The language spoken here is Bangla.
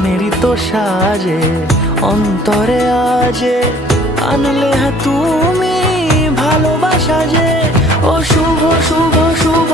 মনেরই তো সাজে অন্তরে আজে আনলে হ্যাঁ তুমি ভালোবাসা যে। ও শুভ শুভ শুভ